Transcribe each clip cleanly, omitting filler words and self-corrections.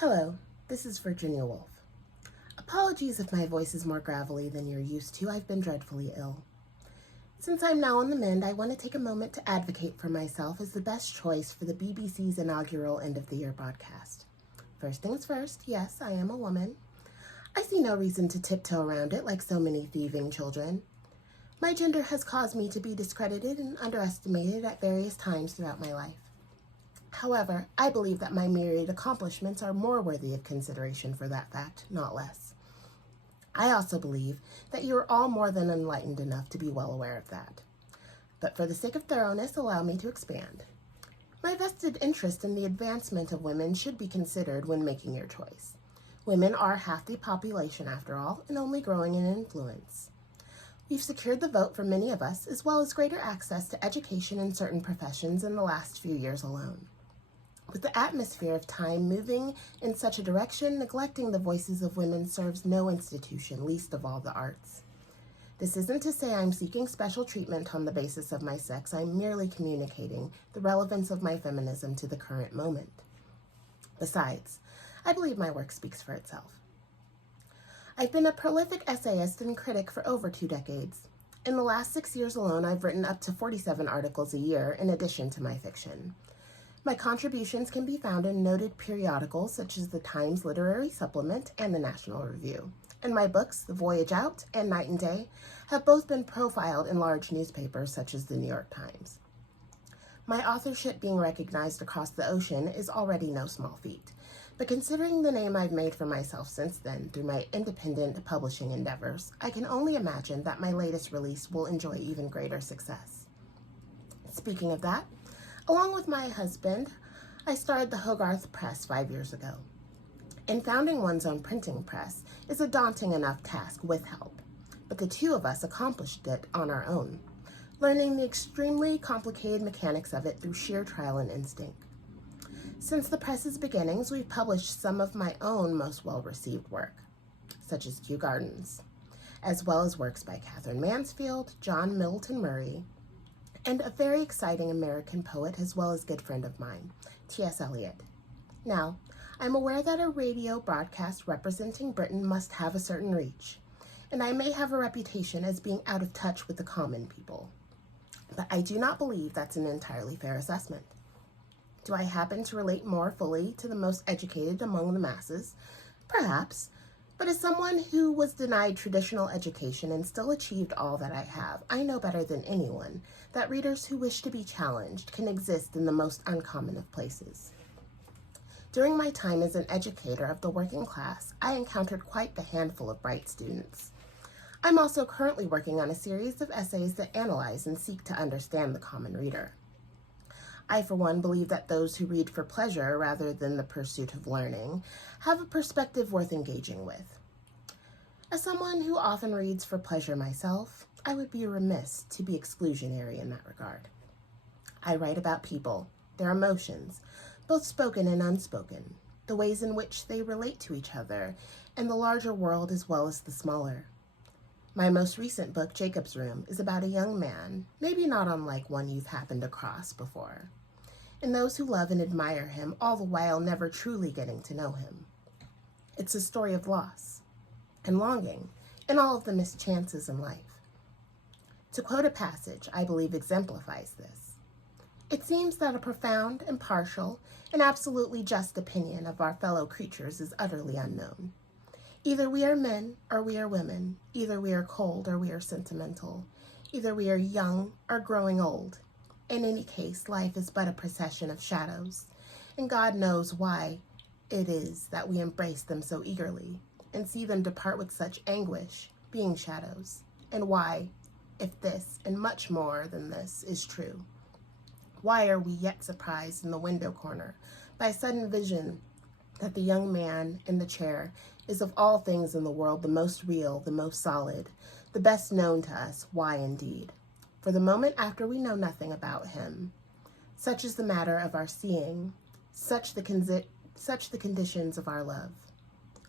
Hello, this is Virginia Woolf. Apologies if my voice is more gravelly than you're used to. I've been dreadfully ill. Since I'm now on the mend, I want to take a moment to advocate for myself as the best choice for the BBC's inaugural end-of-the-year broadcast. First things first, yes, I am a woman. I see no reason to tiptoe around it like so many thieving children. My gender has caused me to be discredited and underestimated at various times throughout my life. However, I believe that my myriad accomplishments are more worthy of consideration for that fact, not less. I also believe that you are all more than enlightened enough to be well aware of that. But for the sake of thoroughness, allow me to expand. My vested interest in the advancement of women should be considered when making your choice. Women are half the population after all, and only growing in influence. We've secured the vote for many of us, as well as greater access to education in certain professions in the last few years alone. With the atmosphere of time moving in such a direction, neglecting the voices of women serves no institution, least of all the arts. This isn't to say I'm seeking special treatment on the basis of my sex. I'm merely communicating the relevance of my feminism to the current moment. Besides, I believe my work speaks for itself. I've been a prolific essayist and critic for over 2 decades. In the last 6 years alone, I've written up to 47 articles a year in addition to my fiction. My contributions can be found in noted periodicals such as the Times Literary Supplement and the National Review. And my books, The Voyage Out and Night and Day, have both been profiled in large newspapers such as the New York Times. My authorship being recognized across the ocean is already no small feat, but considering the name I've made for myself since then through my independent publishing endeavors, I can only imagine that my latest release will enjoy even greater success. Speaking of that, along with my husband, I started the Hogarth Press 5 years ago. And founding one's own printing press is a daunting enough task with help, but the two of us accomplished it on our own, learning the extremely complicated mechanics of it through sheer trial and instinct. Since the press's beginnings, we've published some of my own most well-received work, such as Kew Gardens, as well as works by Catherine Mansfield, John Middleton Murray, and a very exciting American poet as well as good friend of mine, T.S. Eliot. Now, I'm aware that a radio broadcast representing Britain must have a certain reach, and I may have a reputation as being out of touch with the common people. But I do not believe that's an entirely fair assessment. Do I happen to relate more fully to the most educated among the masses? Perhaps. But as someone who was denied traditional education and still achieved all that I have, I know better than anyone that readers who wish to be challenged can exist in the most uncommon of places. During my time as an educator of the working class, I encountered quite the handful of bright students. I'm also currently working on a series of essays that analyze and seek to understand the common reader. I, for one, believe that those who read for pleasure rather than the pursuit of learning have a perspective worth engaging with. As someone who often reads for pleasure myself, I would be remiss to be exclusionary in that regard. I write about people, their emotions, both spoken and unspoken, the ways in which they relate to each other, and the larger world as well as the smaller. My most recent book, Jacob's Room, is about a young man, maybe not unlike one you've happened across before, and those who love and admire him, all the while never truly getting to know him. It's a story of loss and longing and all of the mischances in life. To quote a passage I believe exemplifies this, "It seems that a profound, impartial, and absolutely just opinion of our fellow creatures is utterly unknown. Either we are men or we are women, either we are cold or we are sentimental, either we are young or growing old. In any case, life is but a procession of shadows, and God knows why it is that we embrace them so eagerly and see them depart with such anguish, being shadows, and why, if this and much more than this is true, why are we yet surprised in the window corner by a sudden vision that the young man in the chair is of all things in the world the most real, the most solid, the best known to us? Why indeed? For the moment after we know nothing about him, such is the matter of our seeing, such the conditions of our love.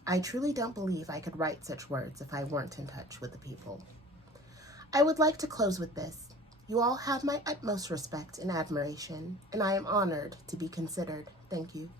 I truly don't believe I could write such words if I weren't in touch with the people." I would like to close with this. You all have my utmost respect and admiration, and I am honored to be considered. Thank you.